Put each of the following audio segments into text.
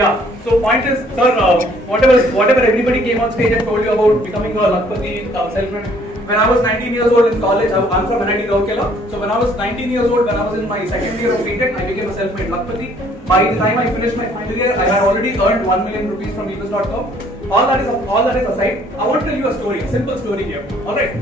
Yeah. So point is, sir, whatever everybody came on stage and told you about becoming a Lakpati, self-made. When I was 19 years old in college, I'm from NIT Rourkela. So when I was 19 years old, when I was in my second year of BTech, I became a self-made Lakpati. By the time I finished my final year, I had already earned 1 million rupees from eBus.com. All that is aside, I want to tell you a story, a simple story here. All right.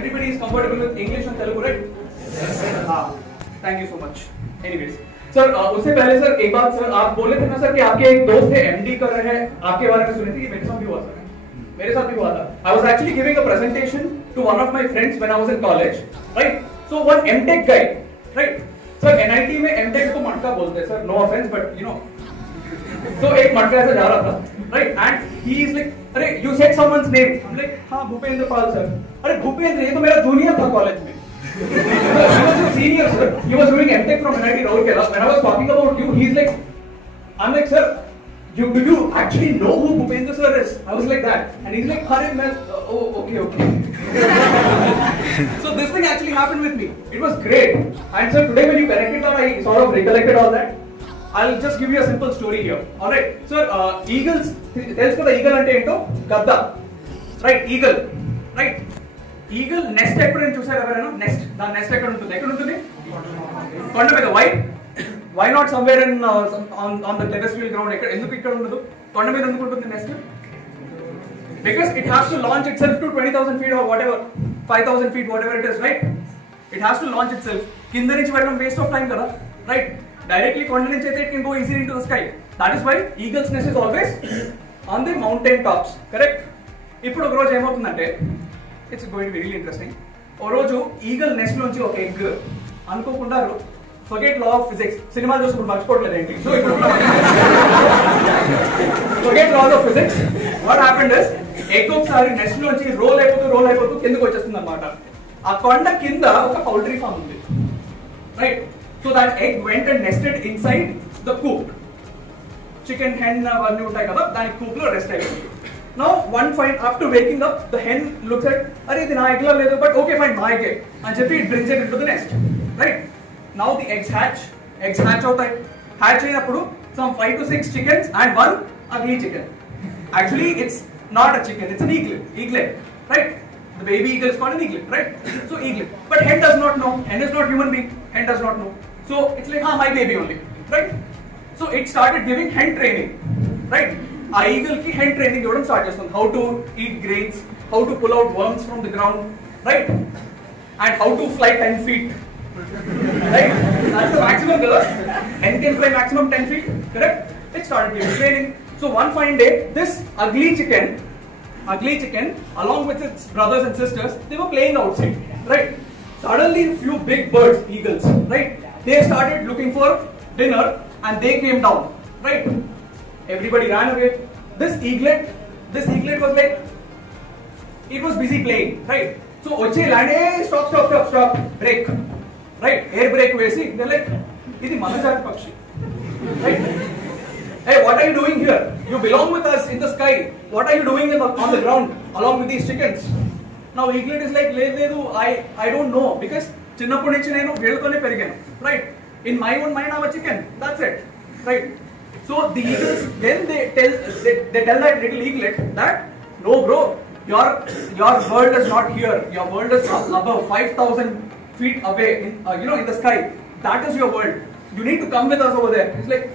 Everybody is comfortable with English and Telugu, right? Yes. Thank you so much. Anyways. Sir उससे पहले sir एक बात sir आप बोले थे ना sir कि आपके एक दोस्त है एमडी कर रहे हैं आपके बारे में सुनी थी मेरे साथ भी हुआ सर मेरे साथ भी हुआ था I was actually giving a presentation to one of my friends when I was in college right so one MTech guy right sir NIT में एमटेक को मटका बोलते हैं sir no offence but you know तो एक मटका ऐसा जा रहा था right and he is like अरे you said someone's name I am like हां भूपेंद्रपाल सर अरे भूपेंद्र ये तो मेरा जूनियर था कॉलेज में he was a senior, sir. He was doing MTech from NIT Rourkela. When I was talking about you, he's like, I'm like, sir, do you actually know who Bhupendra sir is? I was like that, and he's like, Hare man, oh, okay. So this thing actually happened with me. It was great. And sir, today when you connected that, I sort of recollected all that. I'll just give you a simple story here. All right, sir. Eagles. Tells for the eagle ante ento gadda. Right, eagle. Right. Eagle nest ఎక్కడని చూసారు ఎవరైనా nest దాని nest ఎక్కడ ఉంటుంది కొండ మీద why not somewhere in on the terrestrial ground ఎందుకు ఇక్కడ ఉండదు కొండ మీద ఎందుకు ఉంటుంది nest because it has to launch itself to 20,000 feet or whatever 5,000 feet whatever it is right it has to launch itself కింద నుంచి వెళ్ళడం వేస్ట్ ఆఫ్ టైం కదా రైట్ డైరెక్ట్లీ కొండ నుంచి అయితే it can go easily into the sky that is why eagles nest is always on the mountain tops correct ఇప్పుడు ఒక రోజు ఏమవుతుందంటే it's going to be really interesting ఓ రోజు ఈగల్ నెస్ట్ నుంచి ఒక ఎగ్ అనుకోకుండా forget law of physics cinema చూసుకుంటూ మర్చిపోవట్లేదు ఏంటి సో ఇప్పుడు forget law of physics what happened is egg ఒకసారి నెస్ట్ నుంచి రోల్ అయిపోతూ కిందకి వచ్చేస్తుంది అనమాట ఆ కొండ కింద ఒక పౌల్ట్రీ ఫామ్ ఉంది right so that egg went and nested inside the coop chicken hen అవన్నీ ఉంటాయి కదా దాని కూప్ లో రెస్ట్ అయిపోయింది Now one fine after waking up, the hen looks at, "Arey this egg la ledu, but okay fine, my egg." And Jeffrey brings it into the nest, right? Now the eggs hatch out. Hatch ayinappudu some 5 to 6 chickens and one ugly chicken. Actually, it's not a chicken; it's an eaglet, right? The baby eagle is called an eaglet, right? So eaglet, but hen does not know. Hen is not human being. Hen does not know. So it's like, my baby only, right? So it started giving hen training, right? ఆ eagle కి head training ఇవ్వడం start చేస్తుంది how to eat grains how to pull out worms from the ground right and how to fly 10 feet right that's the maximum కదా hen can fly maximum 10 feet correct it started giving training so one fine day this ugly chicken along with its brothers and sisters they were playing outside right suddenly few big birds eagles right they started looking for dinner and they came down right everybody ran away this eaglet was like it was busy playing right so oche land stop break right air brake vesi they like idi madhavji pakshi right hey what are you doing here you belong with us in the sky what are you doing on the ground along with these chickens now eaglet is like ledu I don't know because chinnappudu nunchi nenu veltone periganu right in my own mind I'm a chicken that's it right so the eagles then they tell that little eaglet that no bro your world is not here your world is above 5,000 feet away in in the sky that is your world you need to come with us over there it's like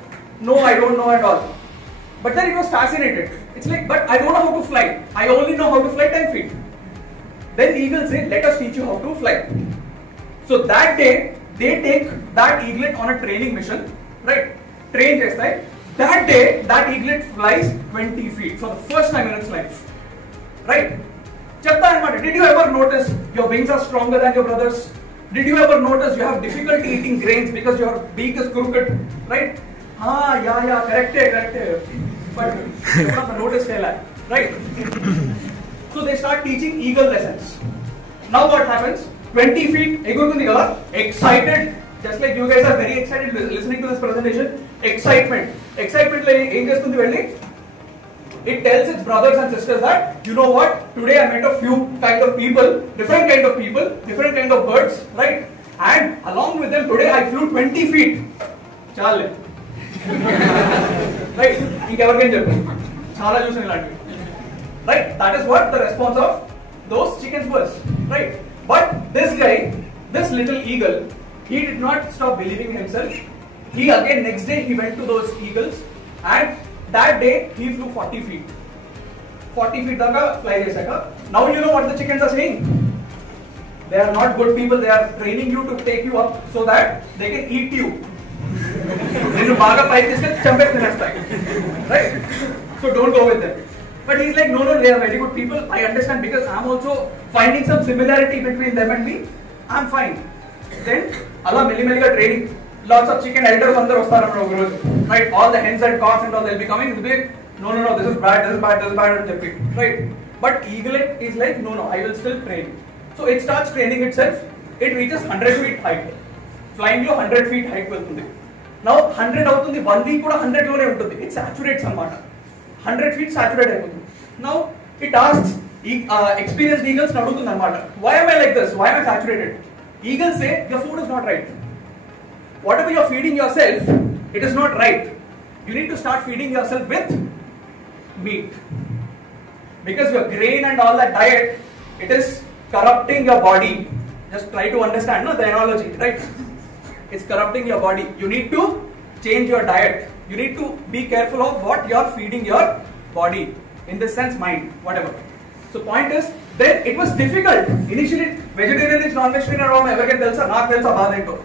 no I don't know at all but then it was fascinated it's like but I don't know how to fly I only know how to fly 10 feet then eagles say let us teach you how to fly so that day they take that eaglet on a training mission right train chestayi that day that eaglet flies 20 feet for the first time in its life right chepta anamata did you ever notice your wings are stronger than your brothers did you ever notice you have difficulty eating grains because your beak is crooked right yeah correct but you have noticed right so they start teaching eagle lessons now what happens 20 feet egurutundi kada excited just like you guys are very excited listening to this presentation excitement lo em chestundi velli it tells its brothers and sisters that you know what today I met a few kind of people different kind of birds right and along with them today I flew 20 feet chale right ఇంకెవరికైనా చెప్పు, చాలా చూసాను ఇలాంటివి. Right? That is what the response of those chickens was. Right? But this guy, this little eagle, he did not stop believing in himself. He again next day he went to those eagles, and that day he flew 40 feet. 40 feet daga fly chesaka. Now you know what the chickens are saying. They are not good people. They are training you to take you up so that they can eat you. Ninnu baga pay chesake champe tinestayi. Right? So don't go with them. But he's like, no, they are very good people. I understand because I'm also finding some similarity between them and me. I'm fine. Then, Allah millimeter training. Lots of chicken elders on the right? All the hens and cocks and all, they'll be coming. They'll be, no, this is bad, right? But eaglet is like, no, I will still train. So it starts training itself. It reaches 100 feet height. Flying low 100 feet height. Now 100 out the 1 week 100 lone untundi. It saturates somewhat. 100 feet saturated. Now it asks experienced eagles nadugutundi anamata. Why am I like this? Why am I saturated? Eagles say your food is not right. Whatever you are feeding yourself, it is not right. You need to start feeding yourself with meat. Because your grain and all that diet, it is corrupting your body. Just try to understand the analogy, right? It's corrupting your body. You need to change your diet. You need to be careful of what you are feeding your body. In this sense, mind, whatever. So point is, then it was difficult. Initially, vegetarian is non-vegetarian or ever get telsa, not telsa baadento.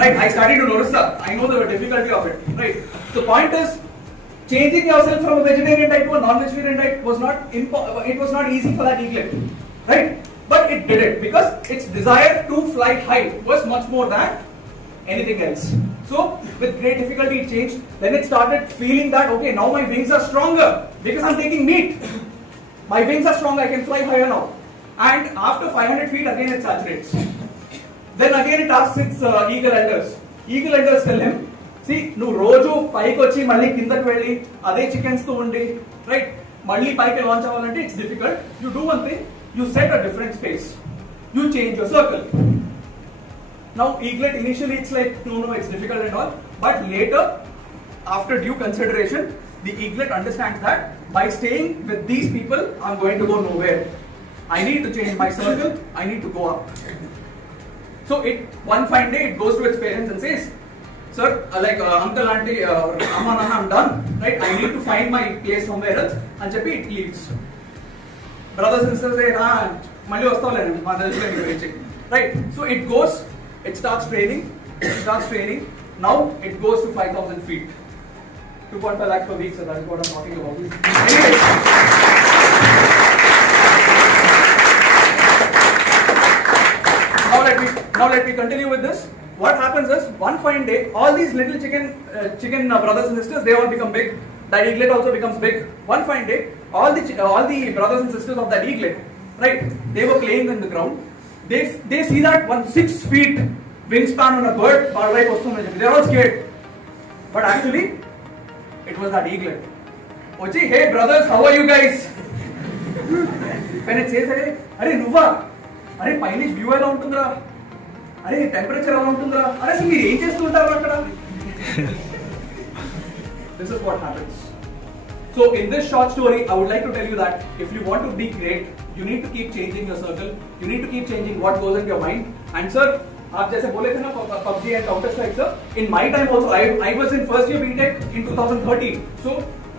Right? I started to notice that. I know the difficulty of it. Right? So point is, changing yourself from a vegetarian diet to a non-vegetarian diet was not easy for that eaglet. Right? But it did it because its desire to fly high was much more than anything else. So with great difficulty it changed. Then it started feeling that okay, now my wings are stronger because I'm taking meat. My wings are stronger, I can fly higher now. And after 500 feet again it saturates. Then again it asks its eagle elders. Eagle elders tell him, see, nu roju paiki vachi malli kindaku velli ade chickens tho undi, right? Malli paiki launch avalante it's difficult. You do one thing, you set a different space. You change your circle. Now eaglet initially it's like no it's difficult and all, but later after due consideration the eaglet understands that by staying with these people I'm going to go nowhere. I need to change my circle, I need to go up. So one fine day it goes to its parents and says, sir, uncle, auntie, amma, nana, I'm done, right? I need to find my place somewhere else, and cheppi it leaves. Brothers and sisters say, malli vastavalen madhavji, right? So it goes, it starts training. Now it goes to 5,000 feet. 2.5 lakhs per week, so that is what I'm talking about. Anyways, now let me continue with this. What happens is, one fine day, all these little chicken brothers and sisters, they all become big. That eaglet also becomes big. One fine day, all the brothers and sisters of that eaglet, right? They were playing in the ground. They see that 6 feet wingspan on a bird, they are all scared. But actually, it was that eaglet. Ochi, hey brothers, how are you guys? When it says, "Arey nuva, arey painish view ela untundra, arey temperature ela untundra, arey aslu meer em chestuntaru akkada." This is what happens. So in this short story, I would like to tell you that if you want to be great, you need to keep changing your circle. You need to keep changing what goes into your mind. And sir, आप जैसे बोले थे ना PUBG and Counter Strike, sir. In my time also, I was in first year BTech in 2013. So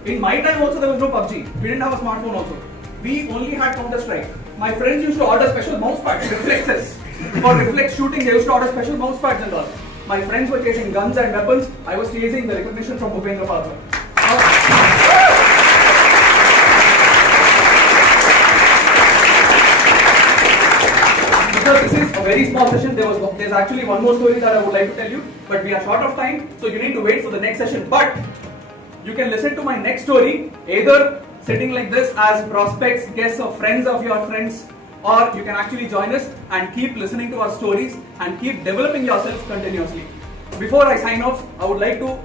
in my time also there was no PUBG. We didn't have a smartphone also. We only had Counter Strike. My friends used to order special mouse pads, reflexes. For reflex shooting, they used to order special mouse pads and all. My friends were chasing guns and weapons. I was chasing the recognition from Bhupendrapal. This is a very small session. There's actually one more story that I would like to tell you, but we are short of time, so you need to wait for the next session. But you can listen to my next story either sitting like this as prospects, guests, or friends of your friends, or you can actually join us and keep listening to our stories and keep developing yourself continuously. Before I sign off, I would like to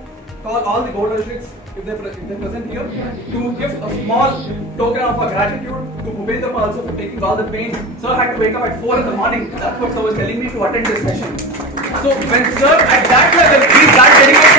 call all the gold districts, if they're present here, to give a small token of our gratitude to Bhupendrapal also for taking all the pain. Sir had to wake up at 4 in the morning. That's what sir was telling me to attend this session. So when sir at that level is that dedicated